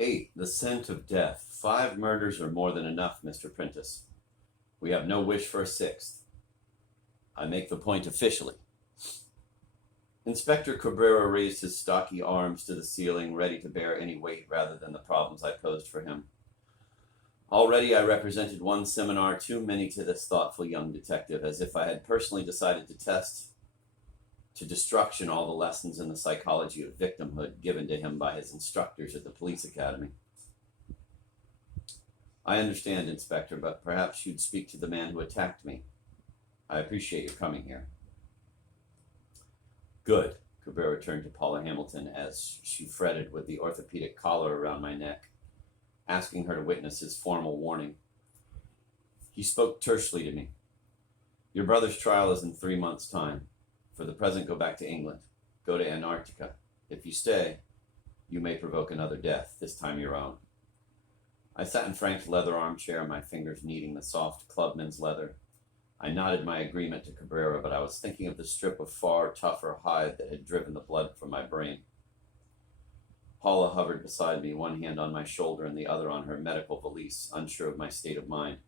8. The scent of death. 5 murders are more than enough, Mr. Prentice. We have no wish for a 6th. I make the point officially. Inspector Cabrera raised his stocky arms to the ceiling, ready to bear any weight rather than the problems I posed for him. Already I represented one seminar too many to this thoughtful young detective, as if I had personally decided to test to destruction all the lessons in the psychology of victimhood given to him by his instructors at the police academy. I understand, Inspector, but perhaps you'd speak to the man who attacked me. I appreciate your coming here. Good, Cabrera turned to Paula Hamilton as she fretted with the orthopedic collar around my neck, asking her to witness his formal warning. He spoke tersely to me. Your brother's trial is in 3 months' time. For the present, go back to England. Go to Antarctica. If you stay, you may provoke another death, this time your own. I sat in Frank's leather armchair, my fingers kneading the soft clubman's leather. I nodded my agreement to Cabrera, but I was thinking of the strip of far tougher hide that had driven the blood from my brain. Paula hovered beside me, one hand on my shoulder and the other on her medical valise, unsure of my state of mind.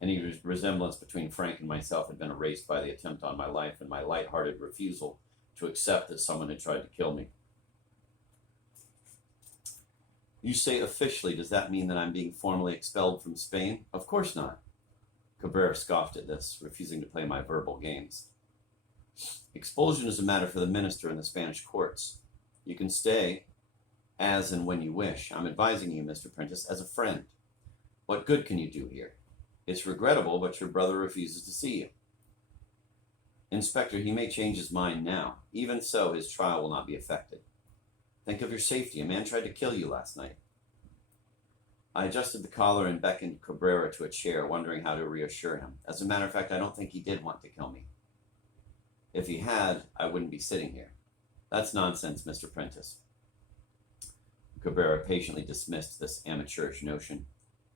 Any resemblance between Frank and myself had been erased by the attempt on my life and my light-hearted refusal to accept that someone had tried to kill me. You say officially, does that mean that I'm being formally expelled from Spain? Of course not. Cabrera scoffed at this, refusing to play my verbal games. Expulsion is a matter for the minister and the Spanish courts. You can stay as and when you wish. I'm advising you, Mr. Prentice, as a friend. What good can you do here? It's regrettable, but your brother refuses to see you. Inspector, he may change his mind now. Even so, his trial will not be affected. Think of your safety. A man tried to kill you last night. I adjusted the collar and beckoned Cabrera to a chair, wondering how to reassure him. As a matter of fact, I don't think he did want to kill me. If he had, I wouldn't be sitting here. That's nonsense, Mr. Prentice. Cabrera patiently dismissed this amateurish notion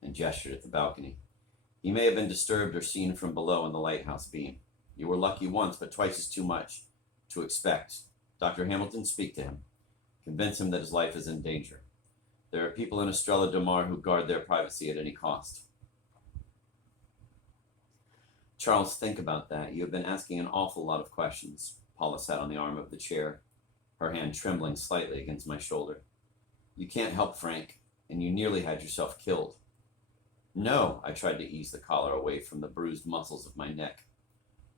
and gestured at the balcony. He may have been disturbed or seen from below in the lighthouse beam. You were lucky once, but twice is too much to expect. Dr. Hamilton, speak to him. Convince him that his life is in danger. There are people in Estrella de Mar who guard their privacy at any cost. Charles, think about that. You have been asking an awful lot of questions. Paula sat on the arm of the chair, her hand trembling slightly against my shoulder. You can't help Frank, and you nearly had yourself killed. No, I tried to ease the collar away from the bruised muscles of my neck.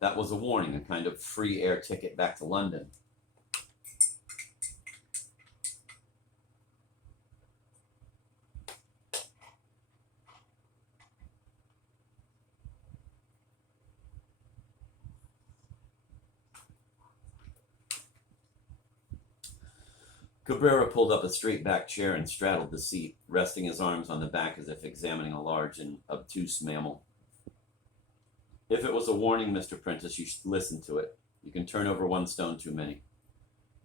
That was a warning, a kind of free air ticket back to London. Cabrera pulled up a straight-back chair and straddled the seat, resting his arms on the back as if examining a large and obtuse mammal. If it was a warning, Mr. Prentice, you should listen to it. You can turn over one stone too many.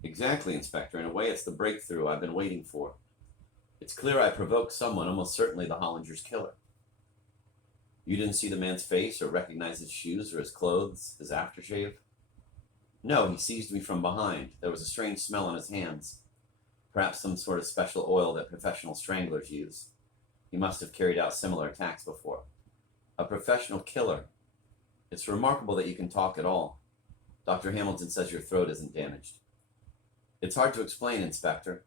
Exactly, Inspector. In a way, it's the breakthrough I've been waiting for. It's clear I provoked someone, almost certainly the Hollinger's killer. You didn't see the man's face or recognize his shoes or his clothes, his aftershave? No, he seized me from behind. There was a strange smell on his hands. Perhaps some sort of special oil that professional stranglers use. He must have carried out similar attacks before. A professional killer. It's remarkable that you can talk at all. Dr. Hamilton says your throat isn't damaged. It's hard to explain, Inspector.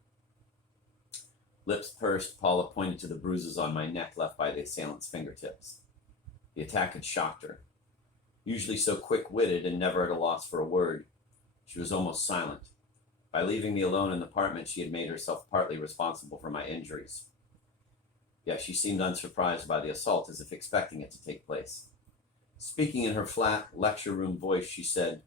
Lips pursed, Paula pointed to the bruises on my neck left by the assailant's fingertips. The attack had shocked her. Usually so quick-witted and never at a loss for a word, she was almost silent. By leaving me alone in the apartment, she had made herself partly responsible for my injuries. Yet she seemed unsurprised by the assault, as if expecting it to take place. Speaking in her flat, lecture-room voice, she said,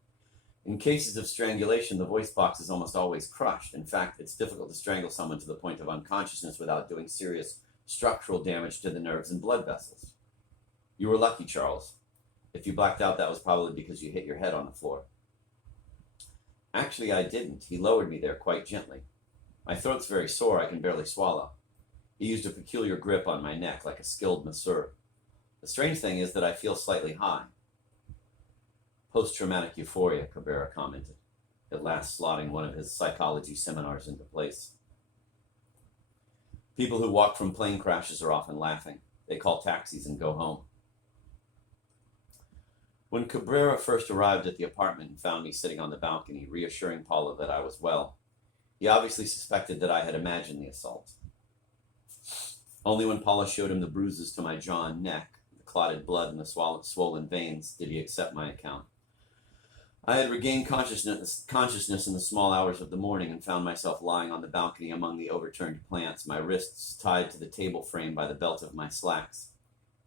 in cases of strangulation, the voice box is almost always crushed. In fact, it's difficult to strangle someone to the point of unconsciousness without doing serious structural damage to the nerves and blood vessels. You were lucky, Charles. If you blacked out, that was probably because you hit your head on the floor. Actually, I didn't. He lowered me there quite gently. My throat's very sore. I can barely swallow. He used a peculiar grip on my neck, like a skilled masseur. The strange thing is that I feel slightly high. Post-traumatic euphoria, Cabrera commented, at last slotting one of his psychology seminars into place. People who walk from plane crashes are often laughing. They call taxis and go home. When Cabrera first arrived at the apartment and found me sitting on the balcony, reassuring Paula that I was well, he obviously suspected that I had imagined the assault. Only when Paula showed him the bruises to my jaw and neck, the clotted blood and the swollen veins, did he accept my account. I had regained consciousness in the small hours of the morning and found myself lying on the balcony among the overturned plants, my wrists tied to the table frame by the belt of my slacks.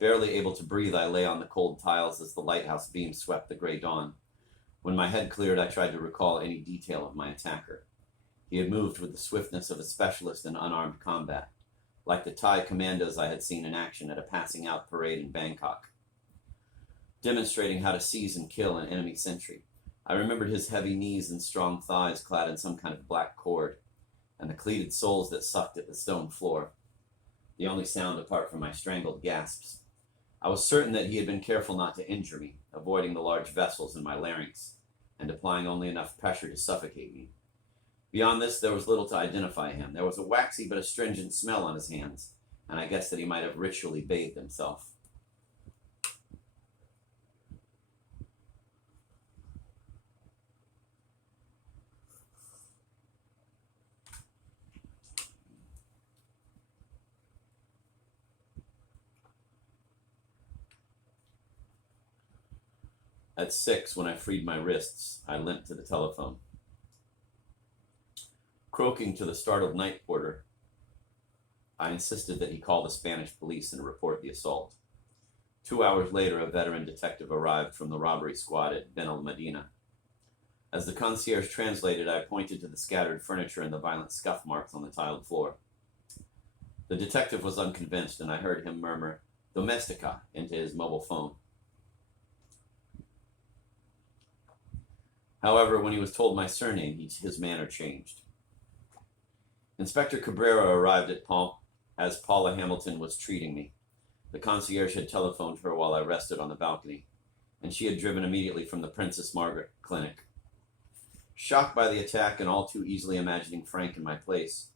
Barely able to breathe, I lay on the cold tiles as the lighthouse beam swept the gray dawn. When my head cleared, I tried to recall any detail of my attacker. He had moved with the swiftness of a specialist in unarmed combat, like the Thai commandos I had seen in action at a passing out parade in Bangkok, demonstrating how to seize and kill an enemy sentry. I remembered his heavy knees and strong thighs clad in some kind of black cord, and the cleated soles that sucked at the stone floor, the only sound apart from my strangled gasps. I was certain that he had been careful not to injure me, avoiding the large vessels in my larynx, and applying only enough pressure to suffocate me. Beyond this, there was little to identify him. There was a waxy but astringent smell on his hands, and I guessed that he might have ritually bathed himself. At 6, when I freed my wrists, I limped to the telephone. Croaking to the startled night porter, I insisted that he call the Spanish police and report the assault. 2 hours later, a veteran detective arrived from the robbery squad at Ben El Medina. As the concierge translated, I pointed to the scattered furniture and the violent scuff marks on the tiled floor. The detective was unconvinced, and I heard him murmur "Domestica" into his mobile phone. However, when he was told my surname, his manner changed. Inspector Cabrera arrived as Paula Hamilton was treating me. The concierge had telephoned her while I rested on the balcony, and she had driven immediately from the Princess Margaret Clinic. Shocked by the attack and all too easily imagining Frank in my place,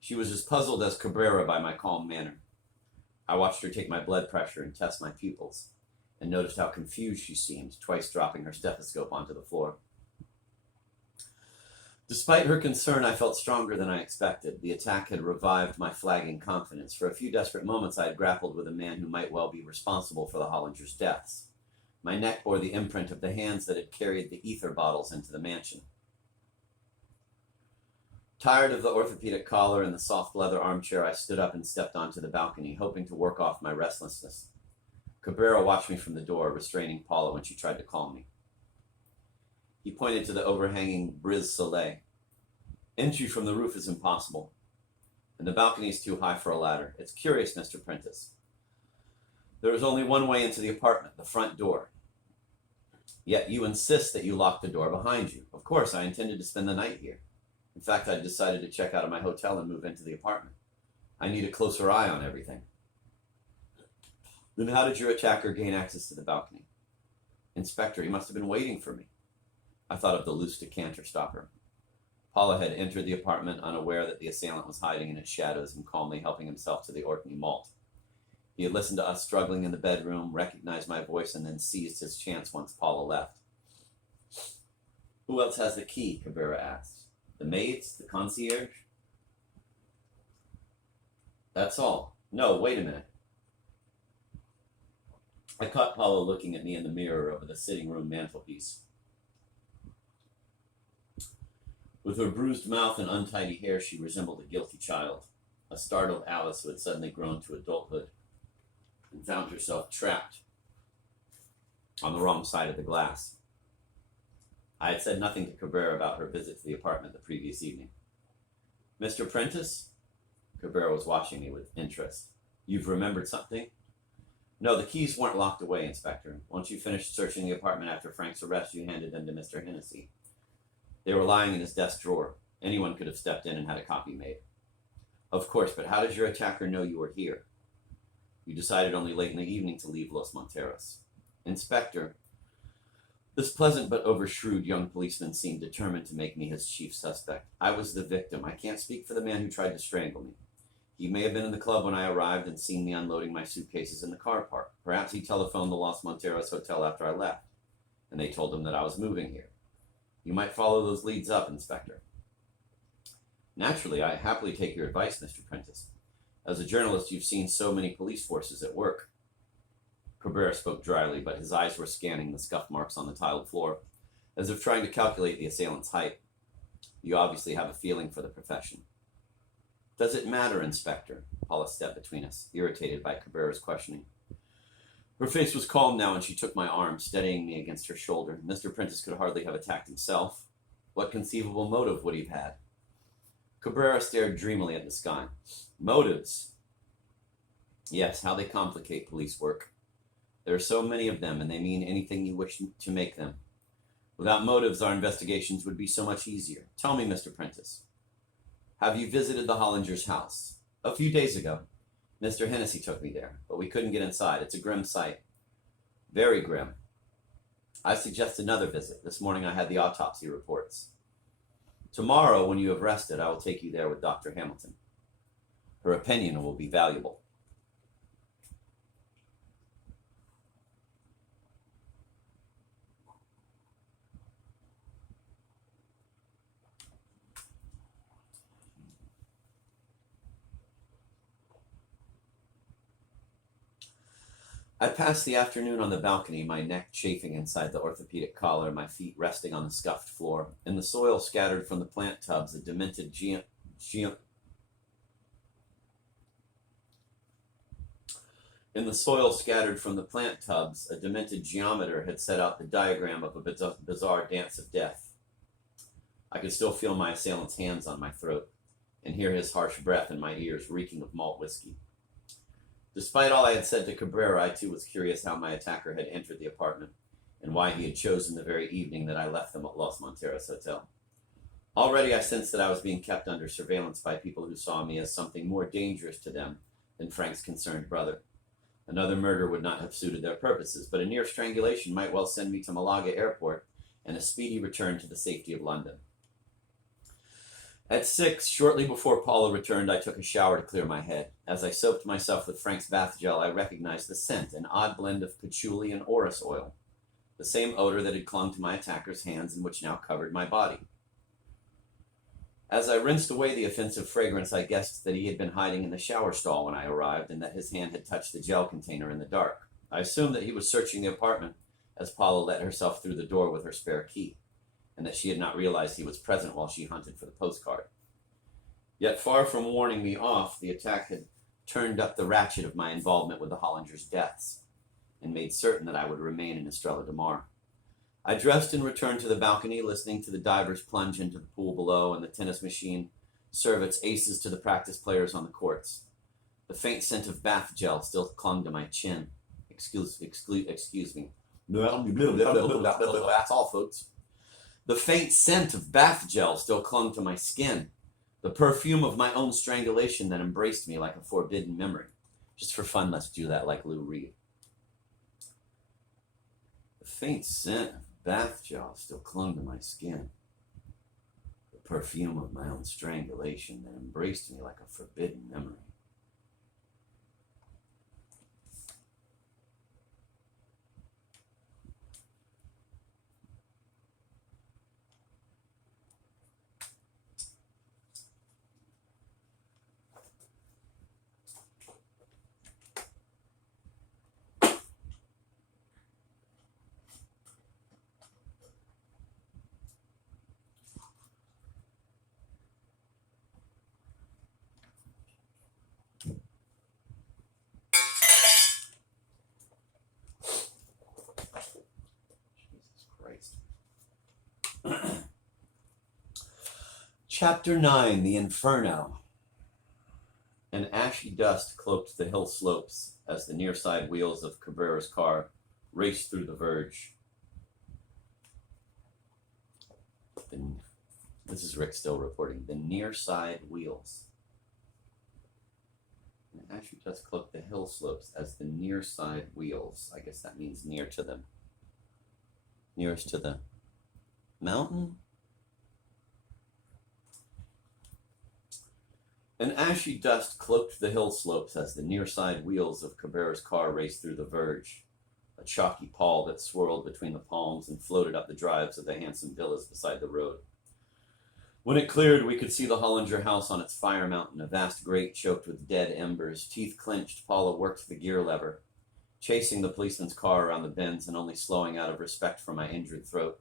she was as puzzled as Cabrera by my calm manner. I watched her take my blood pressure and test my pupils, and noticed how confused she seemed, twice dropping her stethoscope onto the floor. Despite her concern, I felt stronger than I expected. The attack had revived my flagging confidence. For a few desperate moments, I had grappled with a man who might well be responsible for the Hollingers' deaths. My neck bore the imprint of the hands that had carried the ether bottles into the mansion. Tired of the orthopedic collar and the soft leather armchair, I stood up and stepped onto the balcony, hoping to work off my restlessness. Cabrera watched me from the door, restraining Paula when she tried to calm me. He pointed to the overhanging brise soleil. Entry from the roof is impossible, and the balcony is too high for a ladder. It's curious, Mr. Prentice. There is only one way into the apartment, the front door. Yet you insist that you lock the door behind you. Of course, I intended to spend the night here. In fact, I decided to check out of my hotel and move into the apartment. I need a closer eye on everything. Then how did your attacker gain access to the balcony? Inspector, he must have been waiting for me. I thought of the loose decanter stopper. Paula had entered the apartment unaware that the assailant was hiding in its shadows and calmly helping himself to the Orkney malt. He had listened to us struggling in the bedroom, recognized my voice, and then seized his chance once Paula left. Who else has the key? Cabrera asked. The maids? The concierge? That's all. No, wait a minute. I caught Paula looking at me in the mirror over the sitting room mantelpiece. With her bruised mouth and untidy hair, she resembled a guilty child, a startled Alice who had suddenly grown to adulthood and found herself trapped on the wrong side of the glass. I had said nothing to Cabrera about her visit to the apartment the previous evening. Mr. Prentice? Cabrera was watching me with interest. You've remembered something? No, the keys weren't locked away, Inspector. Once you finished searching the apartment after Frank's arrest, you handed them to Mr. Hennessy. They were lying in his desk drawer. Anyone could have stepped in and had a copy made. Of course, but how did your attacker know you were here? You decided only late in the evening to leave Los Monteros. Inspector, this pleasant but overshrewd young policeman seemed determined to make me his chief suspect. I was the victim. I can't speak for the man who tried to strangle me. He may have been in the club when I arrived and seen me unloading my suitcases in the car park. Perhaps he telephoned the Los Monteros Hotel after I left, and they told him that I was moving here. You might follow those leads up, Inspector. Naturally, I happily take your advice, Mr. Prentice. As a journalist, you've seen so many police forces at work. Cabrera spoke dryly, but his eyes were scanning the scuff marks on the tiled floor, as if trying to calculate the assailant's height. You obviously have a feeling for the profession. Does it matter, Inspector? Paula stepped between us, irritated by Cabrera's questioning. Her face was calm now, and she took my arm, steadying me against her shoulder. Mr. Prentice could hardly have attacked himself. What conceivable motive would he have had? Cabrera stared dreamily at the sky. Motives? Yes, how they complicate police work. There are so many of them, and they mean anything you wish to make them. Without motives, our investigations would be so much easier. Tell me, Mr. Prentice, have you visited the Hollingers' house? A few days ago. Mr. Hennessy took me there, but we couldn't get inside. It's a grim sight. Very grim. I suggest another visit. This morning I had the autopsy reports. Tomorrow, when you have rested, I will take you there with Dr. Hamilton. Her opinion will be valuable. I passed the afternoon on the balcony, my neck chafing inside the orthopedic collar, my feet resting on the scuffed floor. In the soil scattered from the plant tubs, a demented geometer had set out the diagram of a bizarre dance of death. I could still feel my assailant's hands on my throat and hear his harsh breath in my ears, reeking of malt whiskey. Despite all I had said to Cabrera, I too was curious how my attacker had entered the apartment and why he had chosen the very evening that I left them at Los Monteros Hotel. Already I sensed that I was being kept under surveillance by people who saw me as something more dangerous to them than Frank's concerned brother. Another murder would not have suited their purposes, but a near strangulation might well send me to Malaga Airport and a speedy return to the safety of London. At 6, shortly before Paula returned, I took a shower to clear my head. As I soaped myself with Frank's bath gel, I recognized the scent, an odd blend of patchouli and orris oil, the same odor that had clung to my attacker's hands and which now covered my body. As I rinsed away the offensive fragrance, I guessed that he had been hiding in the shower stall when I arrived and that his hand had touched the gel container in the dark. I assumed that he was searching the apartment as Paula let herself through the door with her spare key, and that she had not realized he was present while she hunted for the postcard. Yet far from warning me off, the attack had turned up the ratchet of my involvement with the Hollingers' deaths and made certain that I would remain in Estrella de Mar. I dressed and returned to the balcony, listening to the divers plunge into the pool below and the tennis machine serve its aces to the practice players on the courts. The faint scent of bath gel still clung to my chin. Excuse me. That's all, folks. The faint scent of bath gel still clung to my skin, the perfume of my own strangulation that embraced me like a forbidden memory. Just for fun, let's do that like Lou Reed. The faint scent of bath gel still clung to my skin, the perfume of my own strangulation that embraced me like a forbidden memory. Chapter 9, The Inferno. An ashy dust cloaked the hill slopes as the near side wheels of Cabrera's car raced through the verge. This is Rick still reporting. The near side wheels. An ashy dust cloaked the hill slopes as the near side wheels. I guess that means near to them. Nearest to the mountain? An ashy dust cloaked the hill slopes as the near-side wheels of Cabrera's car raced through the verge, a chalky pall that swirled between the palms and floated up the drives of the handsome villas beside the road. When it cleared, we could see the Hollinger house on its fire mountain, a vast grate choked with dead embers. Teeth clenched, Paula worked the gear lever, chasing the policeman's car around the bends and only slowing out of respect for my injured throat.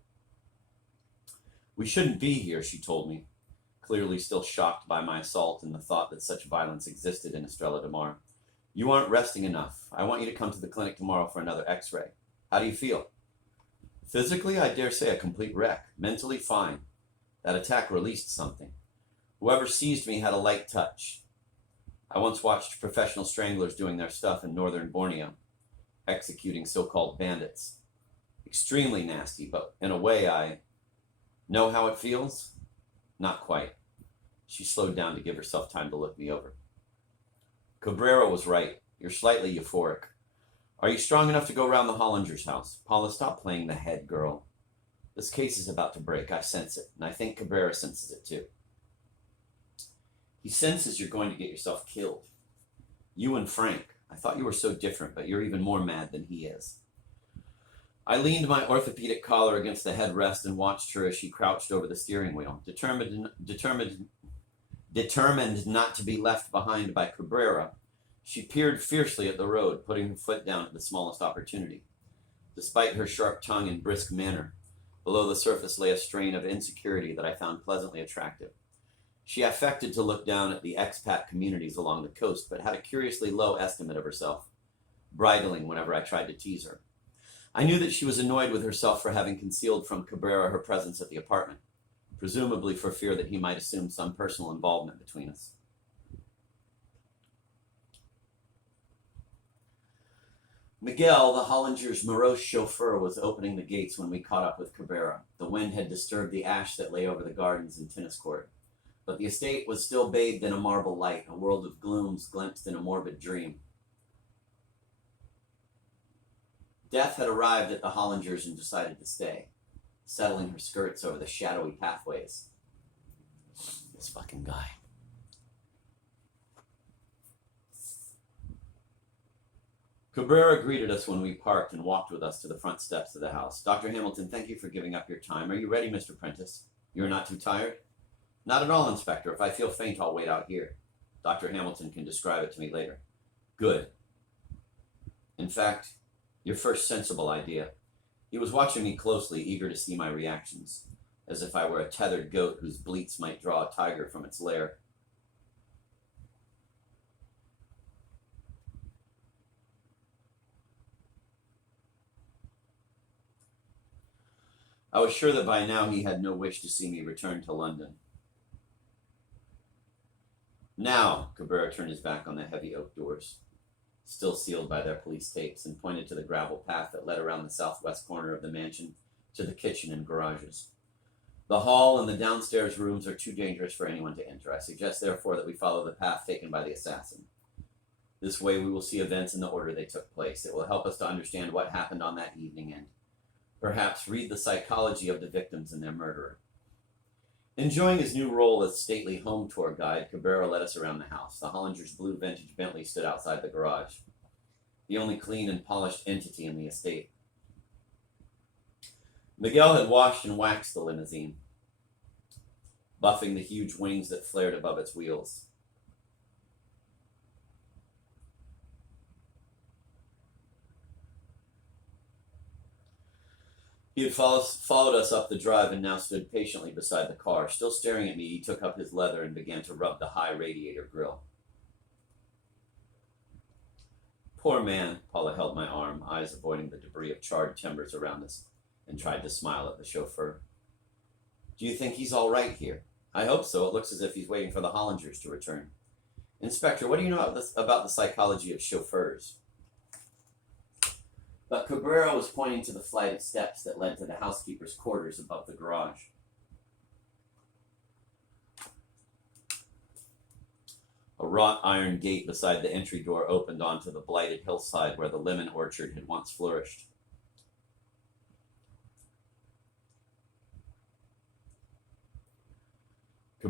"We shouldn't be here," she told me, clearly still shocked by my assault and the thought that such violence existed in Estrella de Mar. "You aren't resting enough. I want you to come to the clinic tomorrow for another x-ray. How do you feel?" "Physically, I dare say a complete wreck. Mentally, fine. That attack released something. Whoever seized me had a light touch. I once watched professional stranglers doing their stuff in northern Borneo, executing so-called bandits. Extremely nasty, but in a way I know how it feels? Not quite." She slowed down to give herself time to look me over. "Cabrera was right. You're slightly euphoric. Are you strong enough to go around the Hollinger's house? Paula, stop playing the head girl. This case is about to break. I sense it, and I think Cabrera senses it too. He senses you're going to get yourself killed. You and Frank. I thought you were so different, but you're even more mad than he is." I leaned my orthopedic collar against the headrest and watched her as she crouched over the steering wheel, determined not to be left behind by Cabrera. She peered fiercely at the road, putting her foot down at the smallest opportunity. Despite her sharp tongue and brisk manner, below the surface lay a strain of insecurity that I found pleasantly attractive. She affected to look down at the expat communities along the coast, but had a curiously low estimate of herself, bridling whenever I tried to tease her. I knew that she was annoyed with herself for having concealed from Cabrera her presence at the apartment, presumably for fear that he might assume some personal involvement between us. Miguel, the Hollinger's morose chauffeur, was opening the gates when we caught up with Cabrera. The wind had disturbed the ash that lay over the gardens and tennis court, but the estate was still bathed in a marble light, a world of glooms glimpsed in a morbid dream. Death had arrived at the Hollingers and decided to stay, settling her skirts over the shadowy pathways. This fucking guy. Cabrera greeted us when we parked and walked with us to the front steps of the house. "Dr. Hamilton, thank you for giving up your time. Are you ready, Mr. Prentice? You're not too tired?" "Not at all, Inspector. If I feel faint, I'll wait out here. Dr. Hamilton can describe it to me later." "Good. In fact, your first sensible idea." He was watching me closely, eager to see my reactions, as if I were a tethered goat whose bleats might draw a tiger from its lair. I was sure that by now he had no wish to see me return to London. "Now," Cabrera turned his back on the heavy oak doors, still sealed by their police tapes, and pointed to the gravel path that led around the southwest corner of the mansion to the kitchen and garages. "The hall and the downstairs rooms are too dangerous for anyone to enter. I suggest, therefore, that we follow the path taken by the assassin. This way we will see events in the order they took place. It will help us to understand what happened on that evening and perhaps read the psychology of the victims and their murderer." Enjoying his new role as stately home tour guide, Cabrera led us around the house. The Hollinger's blue vintage Bentley stood outside the garage, the only clean and polished entity in the estate. Miguel had washed and waxed the limousine, buffing the huge wings that flared above its wheels. He had followed us up the drive and now stood patiently beside the car. Still staring at me, he took up his leather and began to rub the high radiator grill. "Poor man," Paula held my arm, eyes avoiding the debris of charred timbers around us, and tried to smile at the chauffeur. "Do you think he's all right here?" "I hope so. It looks as if he's waiting for the Hollingers to return." "Inspector, what do you know about the psychology of chauffeurs?" But Cabrera was pointing to the flight of steps that led to the housekeeper's quarters above the garage. A wrought iron gate beside the entry door opened onto the blighted hillside where the lemon orchard had once flourished.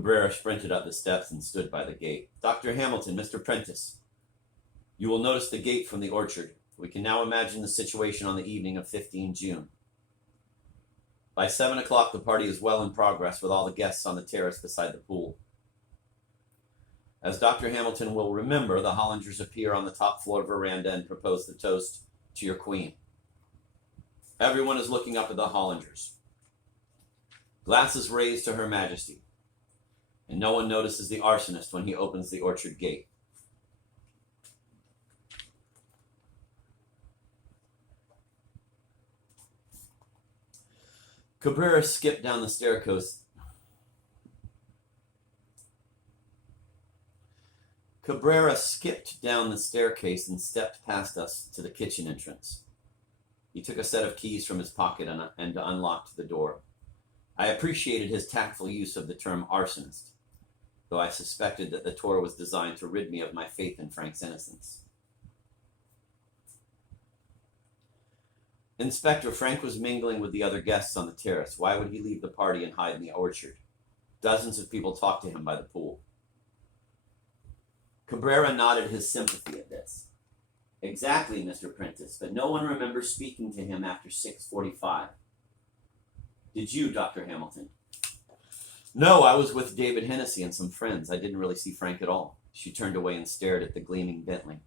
Cabrera sprinted up the steps and stood by the gate. Dr. Hamilton, Mr. Prentice, you will notice the gate from the orchard. We can now imagine the situation on the evening of 15 June. By 7 o'clock, the party is well in progress with all the guests on the terrace beside the pool. As Dr. Hamilton will remember, the Hollingers appear on the top floor veranda and propose the toast to your queen. Everyone is looking up at the Hollingers. Glasses raised to Her Majesty, and no one notices the arsonist when he opens the orchard gate. Cabrera skipped down the staircase. Cabrera skipped down the staircase and stepped past us to the kitchen entrance. He took a set of keys from his pocket and unlocked the door. I appreciated his tactful use of the term arsonist, though I suspected that the tour was designed to rid me of my faith in Frank's innocence. Inspector, Frank was mingling with the other guests on the terrace. Why would he leave the party and hide in the orchard? Dozens of people talked to him by the pool. Cabrera nodded his sympathy at this. Exactly, Mr. Prentice, but no one remembers speaking to him after 6:45. Did you, Dr. Hamilton? No, I was with David Hennessy and some friends. I didn't really see Frank at all. She turned away and stared at the gleaming Bentley,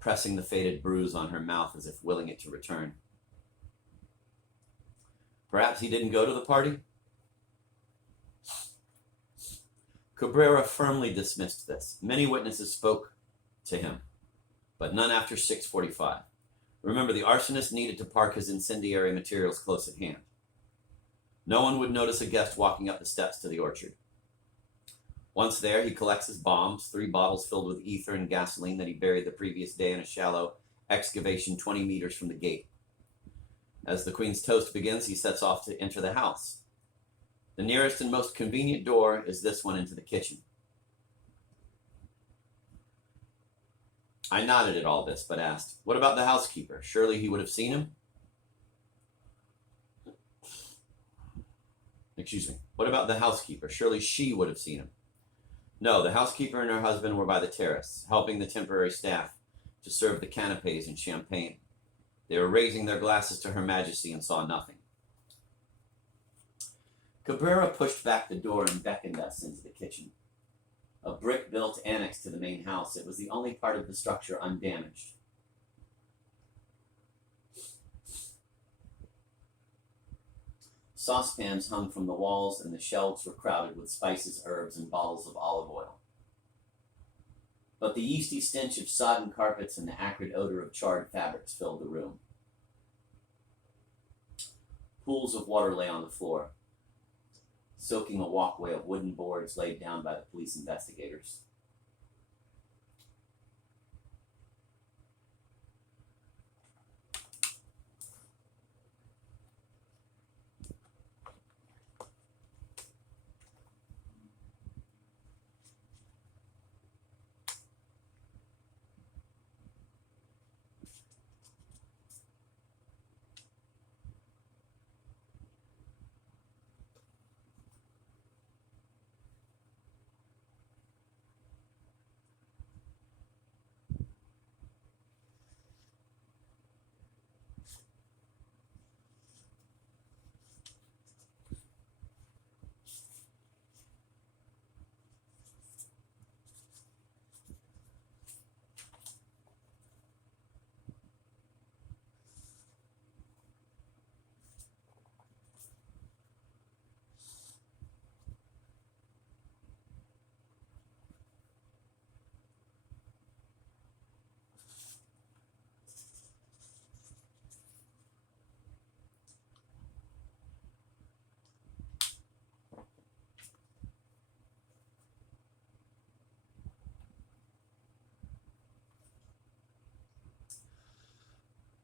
pressing the faded bruise on her mouth as if willing it to return. Perhaps he didn't go to the party? Cabrera firmly dismissed this. Many witnesses spoke to him, but none after 6:45. Remember, the arsonist needed to park his incendiary materials close at hand. No one would notice a guest walking up the steps to the orchard. Once there, he collects his bombs, 3 bottles filled with ether and gasoline that he buried the previous day in a shallow excavation 20 meters from the gate. As the Queen's toast begins, he sets off to enter the house. The nearest and most convenient door is this one into the kitchen. I nodded at all this, but asked, what about the housekeeper? Surely he would have seen him? What about the housekeeper? Surely she would have seen him. No, the housekeeper and her husband were by the terrace, helping the temporary staff to serve the canapes and champagne. They were raising their glasses to Her Majesty and saw nothing. Cabrera pushed back the door and beckoned us into the kitchen. A brick-built annex to the main house, it was the only part of the structure undamaged. Saucepans hung from the walls, and the shelves were crowded with spices, herbs, and bottles of olive oil. But the yeasty stench of sodden carpets and the acrid odor of charred fabrics filled the room. Pools of water lay on the floor, soaking a walkway of wooden boards laid down by the police investigators.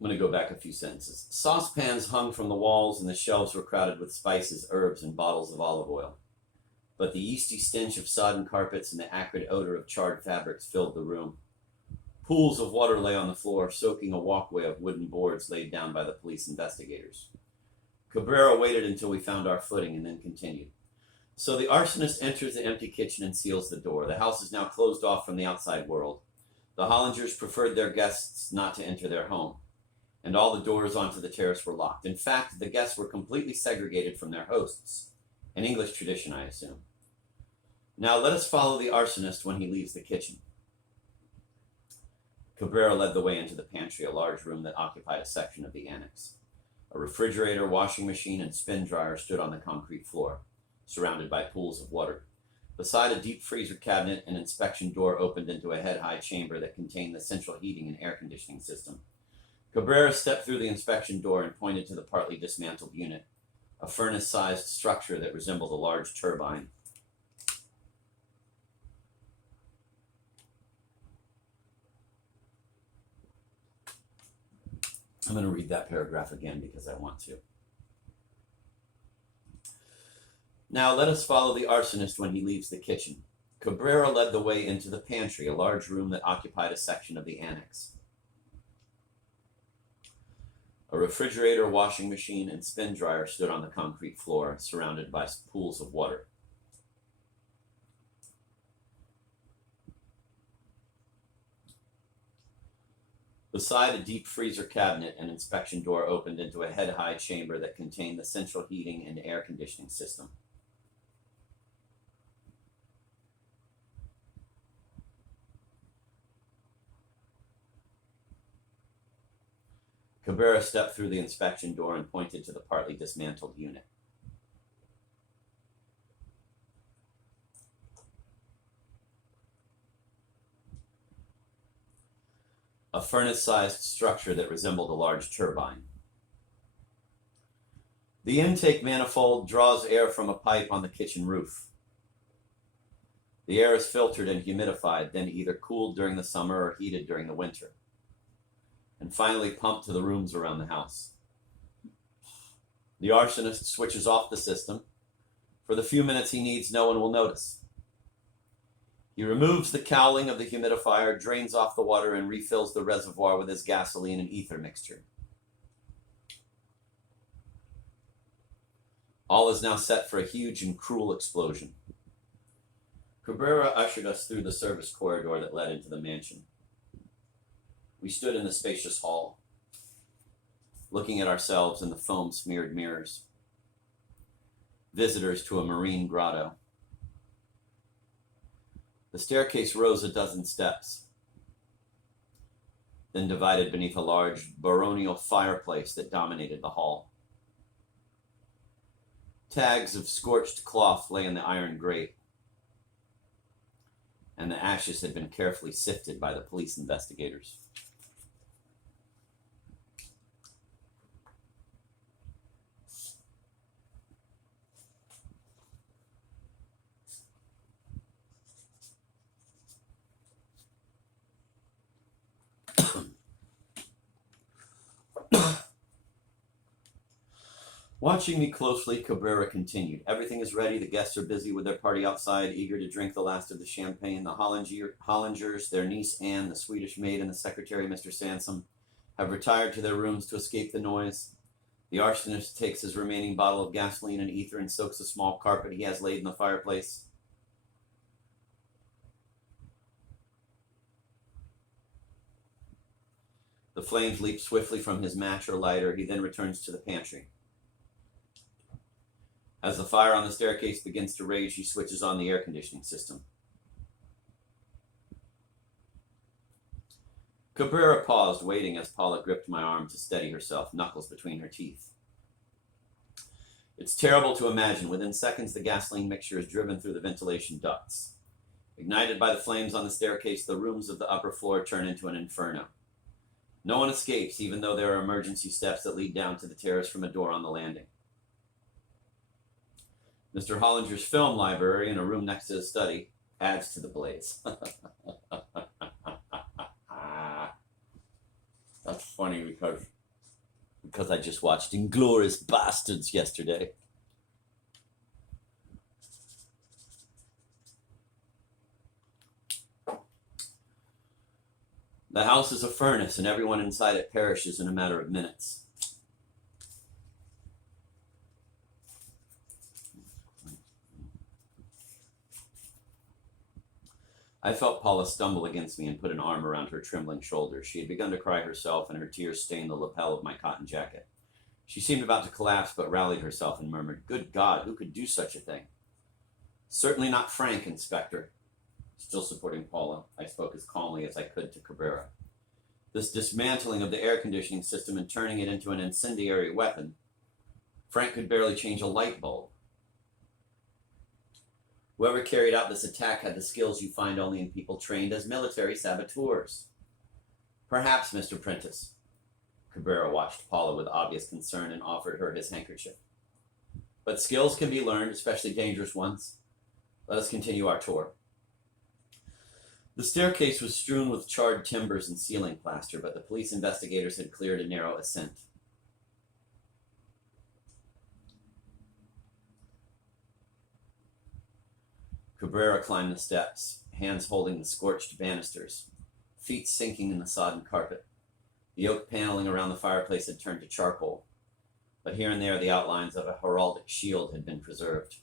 I'm going to go back a few sentences. Saucepans hung from the walls, and the shelves were crowded with spices, herbs, and bottles of olive oil. But the yeasty stench of sodden carpets and the acrid odor of charred fabrics filled the room. Pools of water lay on the floor, soaking a walkway of wooden boards laid down by the police investigators. Cabrera waited until we found our footing and then continued. So the arsonist enters the empty kitchen and seals the door. The house is now closed off from the outside world. The Hollingers preferred their guests not to enter their home, and all the doors onto the terrace were locked. In fact, the guests were completely segregated from their hosts. An English tradition, I assume. Now let us follow the arsonist when he leaves the kitchen. Cabrera led the way into the pantry, a large room that occupied a section of the annex. A refrigerator, washing machine, and spin dryer stood on the concrete floor, surrounded by pools of water. Beside a deep freezer cabinet, an inspection door opened into a head-high chamber that contained the central heating and air conditioning system. Cabrera stepped through the inspection door and pointed to the partly dismantled unit, a furnace-sized structure that resembled a large turbine. I'm going to read that paragraph again because I want to. Now let us follow the arsonist when he leaves the kitchen. Cabrera led the way into the pantry, a large room that occupied a section of the annex. A refrigerator, washing machine, and spin dryer stood on the concrete floor, surrounded by pools of water. Beside a deep freezer cabinet, an inspection door opened into a head-high chamber that contained the central heating and air conditioning system. Cabrera stepped through the inspection door and pointed to the partly dismantled unit. A furnace-sized structure that resembled a large turbine. The intake manifold draws air from a pipe on the kitchen roof. The air is filtered and humidified, then either cooled during the summer or heated during the winter, and finally pumped to the rooms around the house. The arsonist switches off the system. For the few minutes he needs, no one will notice. He removes the cowling of the humidifier, drains off the water, and refills the reservoir with his gasoline and ether mixture. All is now set for a huge and cruel explosion. Cabrera ushered us through the service corridor that led into the mansion. We stood in the spacious hall, looking at ourselves in the foam-smeared mirrors, visitors to a marine grotto. The staircase rose a dozen steps, then divided beneath a large baronial fireplace that dominated the hall. Tags of scorched cloth lay in the iron grate, and the ashes had been carefully sifted by the police investigators. Watching me closely, Cabrera continued. Everything is ready. The guests are busy with their party outside, eager to drink the last of the champagne. The Hollingers, their niece Anne, the Swedish maid, and the secretary, Mr. Sansom, have retired to their rooms to escape the noise. The arsonist takes his remaining bottle of gasoline and ether and soaks a small carpet he has laid in the fireplace. The flames leap swiftly from his match or lighter. He then returns to the pantry. As the fire on the staircase begins to rage, he switches on the air conditioning system. Cabrera paused, waiting as Paula gripped my arm to steady herself, knuckles between her teeth. It's terrible to imagine. Within seconds, the gasoline mixture is driven through the ventilation ducts. Ignited by the flames on the staircase, the rooms of the upper floor turn into an inferno. No one escapes, even though there are emergency steps that lead down to the terrace from a door on the landing. Mr. Hollinger's film library in a room next to his study adds to the blaze. That's funny because I just watched Inglourious Bastards yesterday. The house is a furnace, and everyone inside it perishes in a matter of minutes. I felt Paula stumble against me and put an arm around her trembling shoulders. She had begun to cry herself, and her tears stained the lapel of my cotton jacket. She seemed about to collapse, but rallied herself and murmured, "Good God, who could do such a thing?" "Certainly not Frank, Inspector." Still supporting Paula, I spoke as calmly as I could to Cabrera. "This dismantling of the air conditioning system and turning it into an incendiary weapon, Frank could barely change a light bulb. Whoever carried out this attack had the skills you find only in people trained as military saboteurs." "Perhaps, Mr. Prentice." Cabrera watched Paula with obvious concern and offered her his handkerchief. "But skills can be learned, especially dangerous ones. Let us continue our tour." The staircase was strewn with charred timbers and ceiling plaster, but the police investigators had cleared a narrow ascent. Cabrera climbed the steps, hands holding the scorched banisters, feet sinking in the sodden carpet. The oak paneling around the fireplace had turned to charcoal, but here and there the outlines of a heraldic shield had been preserved.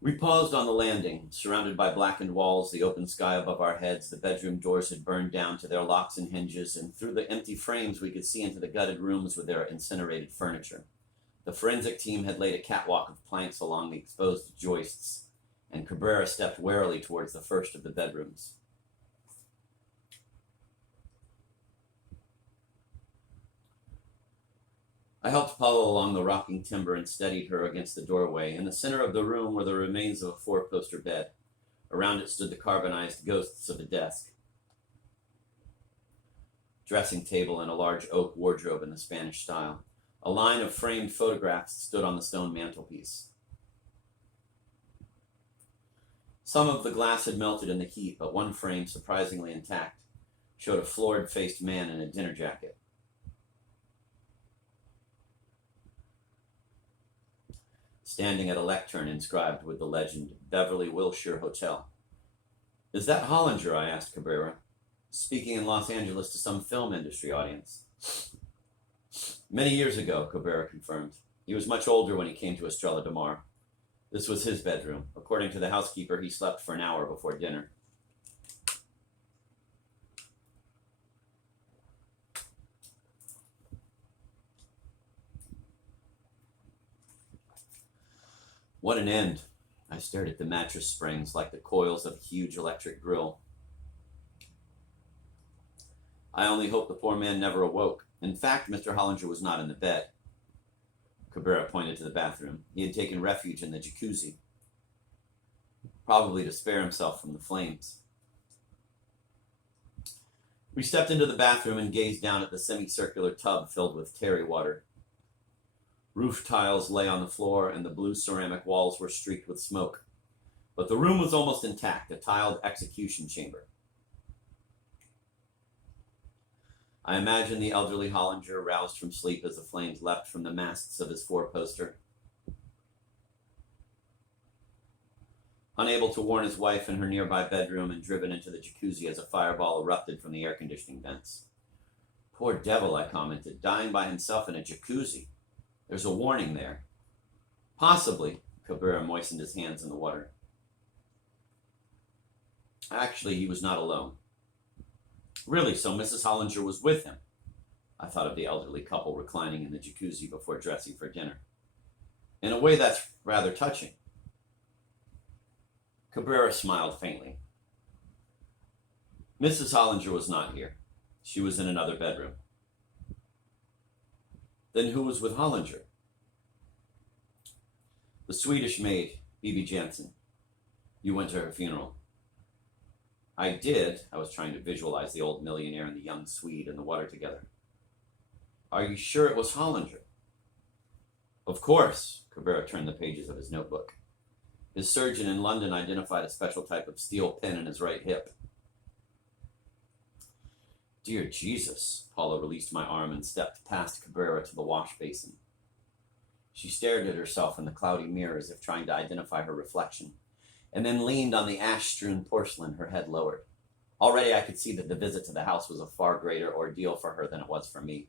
We paused on the landing, surrounded by blackened walls, the open sky above our heads. The bedroom doors had burned down to their locks and hinges, and through the empty frames we could see into the gutted rooms with their incinerated furniture. The forensic team had laid a catwalk of planks along the exposed joists, and Cabrera stepped warily towards the first of the bedrooms. I helped Paula along the rocking timber and steadied her against the doorway. In the center of the room were the remains of a four-poster bed. Around it stood the carbonized ghosts of a desk, dressing table, and a large oak wardrobe in the Spanish style. A line of framed photographs stood on the stone mantelpiece. Some of the glass had melted in the heat, but one frame, surprisingly intact, showed a florid-faced man in a dinner jacket. Standing at a lectern inscribed with the legend, "Beverly Wilshire Hotel." "Is that Hollinger?" I asked Cabrera, speaking in Los Angeles to some film industry audience. "Many years ago," Cabrera confirmed. "He was much older when he came to Estrella de Mar. This was his bedroom. According to the housekeeper, he slept for an hour before dinner." What an end. I stared at the mattress springs like the coils of a huge electric grill. I only hope the poor man never awoke. In fact, Mr. Hollinger was not in the bed. Cabrera pointed to the bathroom. He had taken refuge in the jacuzzi, probably to spare himself from the flames. We stepped into the bathroom and gazed down at the semicircular tub filled with terry water. Roof tiles lay on the floor, and the blue ceramic walls were streaked with smoke. But the room was almost intact, a tiled execution chamber. I imagined the elderly Hollinger roused from sleep as the flames leapt from the masts of his four-poster. Unable to warn his wife in her nearby bedroom and driven into the jacuzzi as a fireball erupted from the air conditioning vents. "Poor devil," I commented, "dying by himself in a jacuzzi. There's a warning there." "Possibly." Cabrera moistened his hands in the water. Actually, he was not alone. "Really, so Mrs. Hollinger was with him?" I thought of the elderly couple reclining in the jacuzzi before dressing for dinner. "In a way, that's rather touching." Cabrera smiled faintly. "Mrs. Hollinger was not here. She was in another bedroom." "Then who was with Hollinger?" "The Swedish maid, Bibi Jansen. You went to her funeral." "I did." I was trying to visualize the old millionaire and the young Swede in the water together. "Are you sure it was Hollinger?" "Of course." Cabrera turned the pages of his notebook. "His surgeon in London identified a special type of steel pin in his right hip." "Dear Jesus." Paula released my arm and stepped past Cabrera to the wash basin. She stared at herself in the cloudy mirror as if trying to identify her reflection. and then leaned on the ash-strewn porcelain, her head lowered. Already I could see that the visit to the house was a far greater ordeal for her than it was for me.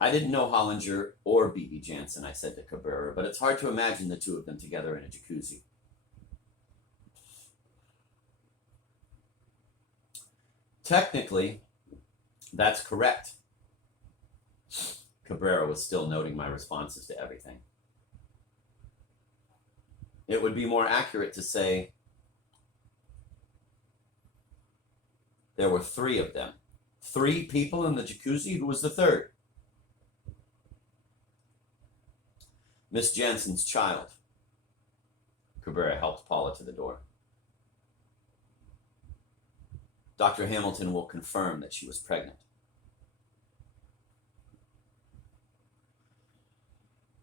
I didn't know Hollinger or Bibi Jansen, I said to Cabrera, but it's hard to imagine the two of them together in a jacuzzi. Technically, that's correct. Cabrera was still noting my responses to everything. It would be more accurate to say there were 3 of them. 3 people in the jacuzzi? Who was the third? Miss Jansen's child. Cabrera helped Paula to the door. Dr. Hamilton will confirm that she was pregnant.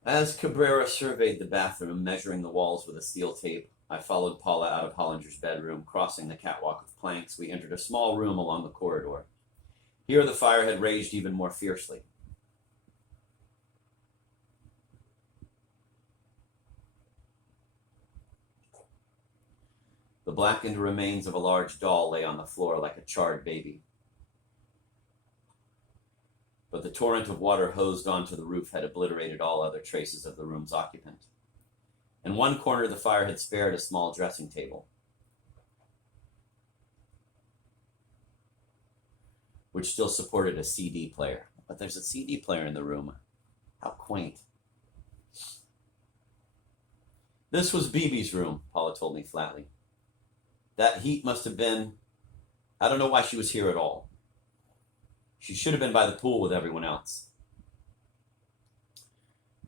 As Cabrera surveyed the bathroom, measuring the walls with a steel tape, I followed Paula out of Hollinger's bedroom. Crossing the catwalk of planks, we entered a small room along the corridor. Here the fire had raged even more fiercely. The blackened remains of a large doll lay on the floor like a charred baby. But the torrent of water hosed onto the roof had obliterated all other traces of the room's occupant. In one corner, the fire had spared a small dressing table, which still supported a CD player. But there's a CD player in the room. How quaint. This was Bibi's room, Paula told me flatly. That heat must have been... I don't know why she was here at all. She should have been by the pool with everyone else.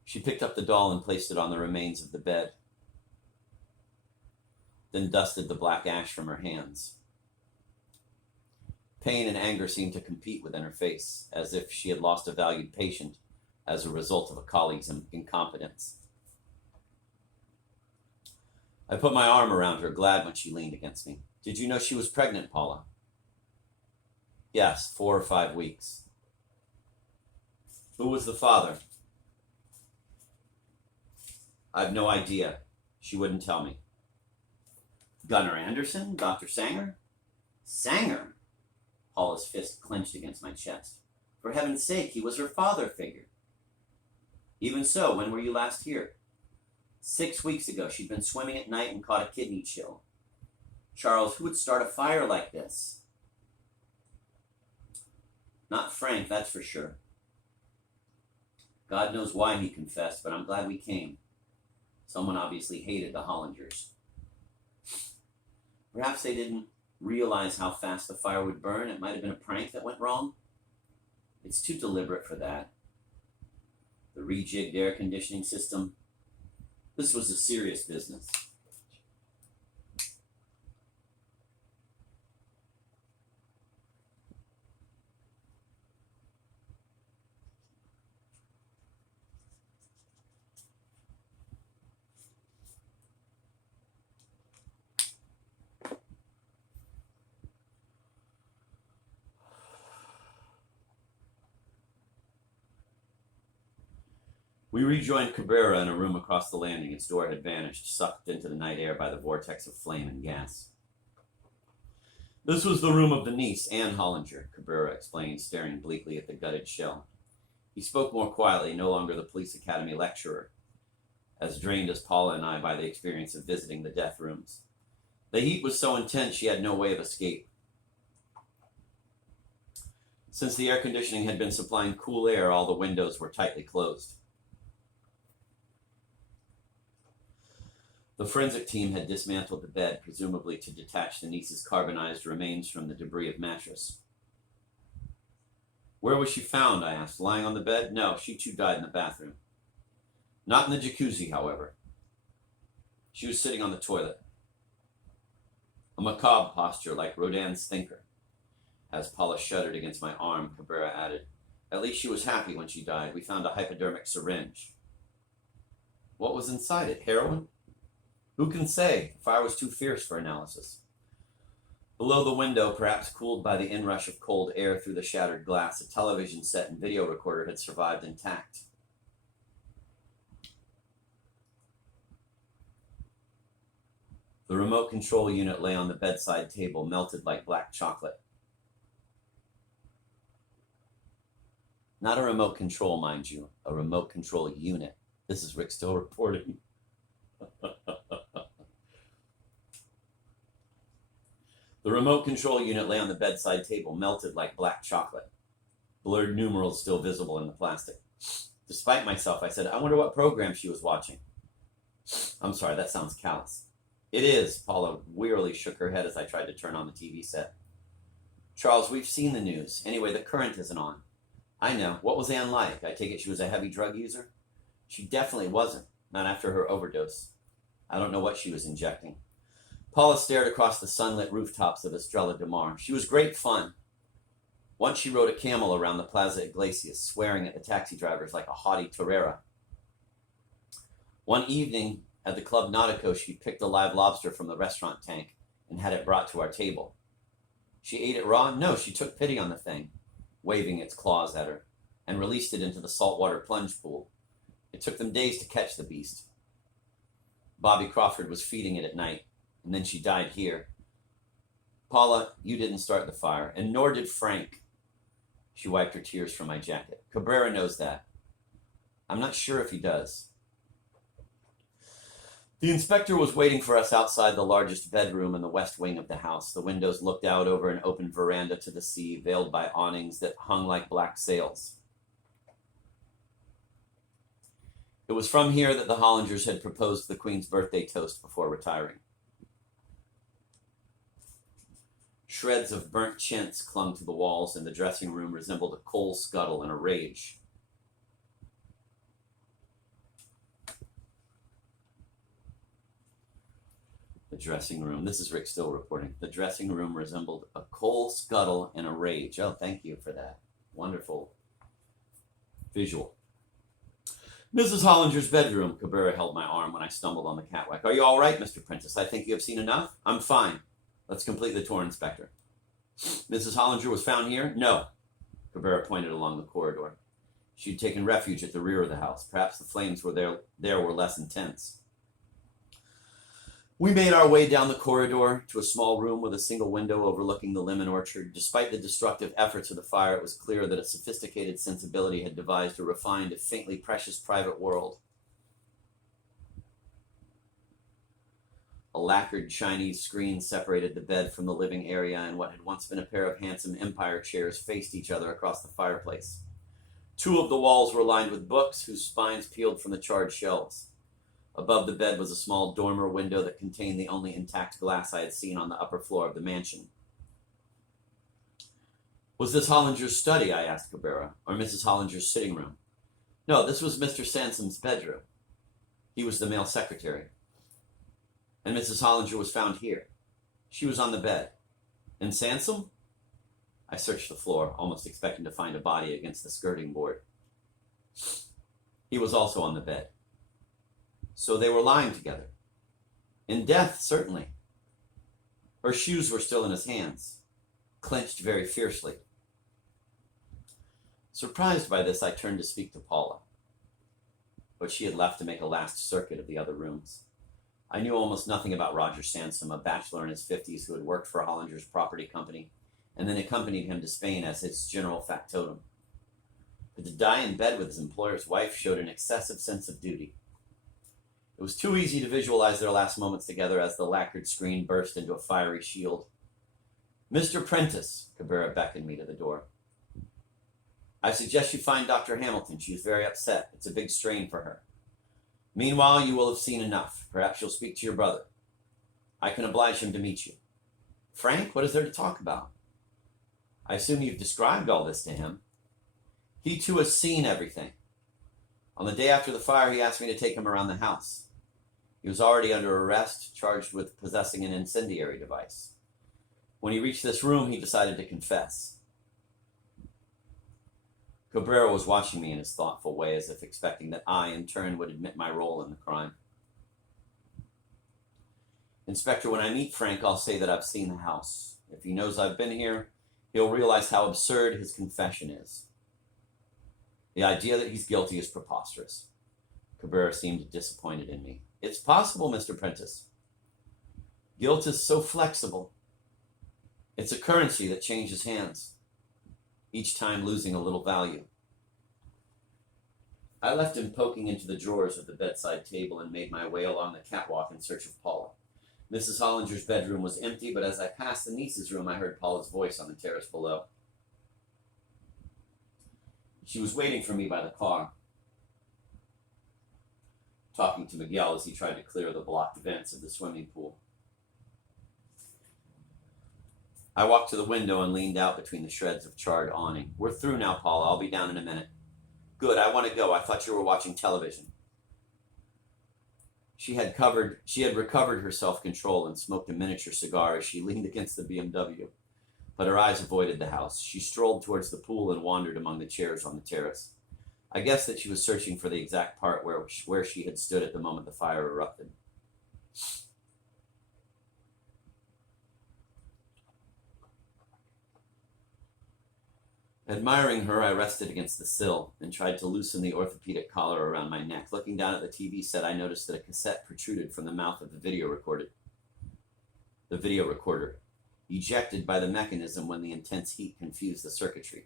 She picked up the doll and placed it on the remains of the bed, then dusted the black ash from her hands. Pain and anger seemed to compete within her face, as if she had lost a valued patient as a result of a colleague's incompetence. I put my arm around her, glad when she leaned against me. Did you know she was pregnant, Paula? Yes, 4 or 5 weeks. Who was the father? I've no idea. She wouldn't tell me. Gunnar Anderson? Dr. Sanger? Sanger? Paula's fist clenched against my chest. For heaven's sake, he was her father figure. Even so, when were you last here? 6 weeks ago. She'd been swimming at night and caught a kidney chill. Charles, who would start a fire like this? Not Frank, that's for sure. God knows why he confessed, but I'm glad we came. Someone obviously hated the Hollingers. Perhaps they didn't realize how fast the fire would burn. It might have been a prank that went wrong. It's too deliberate for that. The rejigged air conditioning system. This was a serious business. We rejoined Cabrera in a room across the landing. Its door had vanished, sucked into the night air by the vortex of flame and gas. This was the room of the niece, Anne Hollinger, Cabrera explained, staring bleakly at the gutted shell. He spoke more quietly, no longer the police academy lecturer, as drained as Paula and I by the experience of visiting the death rooms. The heat was so intense she had no way of escape. Since the air conditioning had been supplying cool air, all the windows were tightly closed. The forensic team had dismantled the bed, presumably to detach the niece's carbonized remains from the debris of mattress. Where was she found? I asked. Lying on the bed? No, she too died in the bathroom. Not in the jacuzzi, however. She was sitting on the toilet. A macabre posture like Rodin's Thinker. As Paula shuddered against my arm, Cabrera added, At least she was happy when she died. We found a hypodermic syringe. What was inside it? Heroin? Who can say? The fire was too fierce for analysis. Below the window, perhaps cooled by the inrush of cold air through the shattered glass, a television set and video recorder had survived intact. The remote control unit lay on the bedside table, melted like black chocolate. Not a remote control, mind you, a remote control unit. This is Rick Still reporting. The remote control unit lay on the bedside table, melted like black chocolate. Blurred numerals still visible in the plastic. Despite myself, I said, I wonder what program she was watching. I'm sorry, that sounds callous. It is, Paula wearily shook her head as I tried to turn on the TV set. Charles, we've seen the news. Anyway, the current isn't on. I know. What was Anne like? I take it she was a heavy drug user? She definitely wasn't. Not after her overdose. I don't know what she was injecting. Paula stared across the sunlit rooftops of Estrella de Mar. She was great fun. Once she rode a camel around the Plaza Iglesias, swearing at the taxi drivers like a haughty torera. One evening at the Club Nautico, she picked a live lobster from the restaurant tank and had it brought to our table. She ate it raw? No, she took pity on the thing, waving its claws at her, and released it into the saltwater plunge pool. It took them days to catch the beast. Bobby Crawford was feeding it at night, and then she died here. Paula, you didn't start the fire, and nor did Frank. She wiped her tears from my jacket. Cabrera knows that. I'm not sure if he does. The inspector was waiting for us outside the largest bedroom in the west wing of the house. The windows looked out over an open veranda to the sea, veiled by awnings that hung like black sails. It was from here that the Hollingers had proposed the Queen's birthday toast before retiring. Shreds of burnt chintz clung to the walls, and the dressing room resembled a coal scuttle in a rage. The dressing room. This is Rick Still reporting. The dressing room resembled a coal scuttle in a rage. Oh, thank you for that. Wonderful visual. Mrs. Hollinger's bedroom. Cabrera held my arm when I stumbled on the catwalk. Are you all right, Mr. Prentice? I think you have seen enough. I'm fine. Let's complete the tour, Inspector. Mrs. Hollinger was found here? No. Cabrera pointed along the corridor. She'd taken refuge at the rear of the house. Perhaps the flames were there were less intense. We made our way down the corridor to a small room with a single window overlooking the lemon orchard. Despite the destructive efforts of the fire, it was clear that a sophisticated sensibility had devised a refined, faintly precious private world. A lacquered Chinese screen separated the bed from the living area, and what had once been a pair of handsome empire chairs faced each other across the fireplace. Two of the walls were lined with books whose spines peeled from the charred shelves. Above the bed was a small dormer window that contained the only intact glass I had seen on the upper floor of the mansion. Was this Hollinger's study, I asked Cabrera, or Mrs. Hollinger's sitting room? No, this was Mr. Sansom's bedroom. He was the male secretary. And Mrs. Hollinger was found here. She was on the bed. And Sansom? I searched the floor, almost expecting to find a body against the skirting board. He was also on the bed. So they were lying together. In death, certainly. Her shoes were still in his hands, clenched very fiercely. Surprised by this, I turned to speak to Paula, but she had left to make a last circuit of the other rooms. I knew almost nothing about Roger Sansom, a bachelor in his 50s who had worked for Hollinger's property company and then accompanied him to Spain as his general factotum. But to die in bed with his employer's wife showed an excessive sense of duty. It was too easy to visualize their last moments together as the lacquered screen burst into a fiery shield. Mr. Prentice, Cabrera beckoned me to the door. I suggest you find Dr. Hamilton. She is very upset. It's a big strain for her. Meanwhile, you will have seen enough. Perhaps you'll speak to your brother. I can oblige him to meet you. Frank, what is there to talk about? I assume you've described all this to him. He too has seen everything. On the day after the fire, he asked me to take him around the house. He was already under arrest, charged with possessing an incendiary device. When he reached this room, he decided to confess. Cabrera was watching me in his thoughtful way, as if expecting that I, in turn, would admit my role in the crime. Inspector, when I meet Frank, I'll say that I've seen the house. If he knows I've been here, he'll realize how absurd his confession is. The idea that he's guilty is preposterous. Cabrera seemed disappointed in me. It's possible, Mr. Prentice. Guilt is so flexible. It's a currency that changes hands, each time losing a little value. I left him poking into the drawers of the bedside table and made my way along the catwalk in search of Paula. Mrs. Hollinger's bedroom was empty, but as I passed the niece's room, I heard Paula's voice on the terrace below. She was waiting for me by the car, talking to Miguel as he tried to clear the blocked vents of the swimming pool. I walked to the window and leaned out between the shreds of charred awning. We're through now, Paula. I'll be down in a minute. Good, I want to go. I thought you were watching television. She had recovered her self-control and smoked a miniature cigar as she leaned against the BMW, but her eyes avoided the house. She strolled towards the pool and wandered among the chairs on the terrace. I guessed that she was searching for the exact part where she had stood at the moment the fire erupted. Admiring her, I rested against the sill and tried to loosen the orthopedic collar around my neck. Looking down at the TV set, I noticed that a cassette protruded from the mouth of the video recorder, ejected by the mechanism when the intense heat confused the circuitry.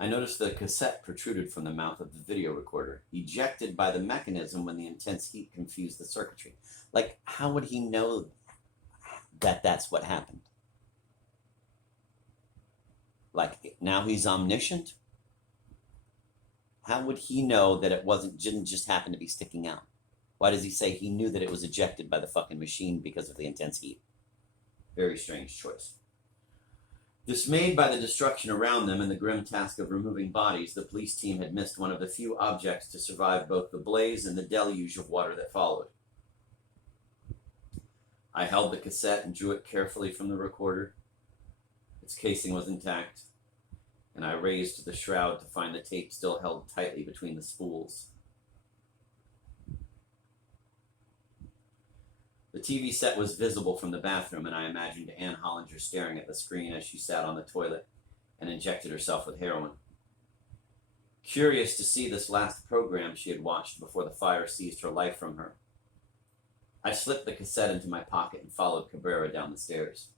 I noticed the cassette protruded from the mouth of the video recorder, ejected by the mechanism when the intense heat confused the circuitry. Like, how would he know that that's what happened? Like, now he's omniscient? How would he know that it didn't just happen to be sticking out? Why does he say he knew that it was ejected by the fucking machine because of the intense heat? Very strange choice. Dismayed by the destruction around them and the grim task of removing bodies, the police team had missed one of the few objects to survive both the blaze and the deluge of water that followed. I held the cassette and drew it carefully from the recorder. Its casing was intact, and I raised the shroud to find the tape still held tightly between the spools. The TV set was visible from the bathroom, and I imagined Anne Hollinger staring at the screen as she sat on the toilet and injected herself with heroin. Curious to see this last program she had watched before the fire seized her life from her, I slipped the cassette into my pocket and followed Cabrera down the stairs.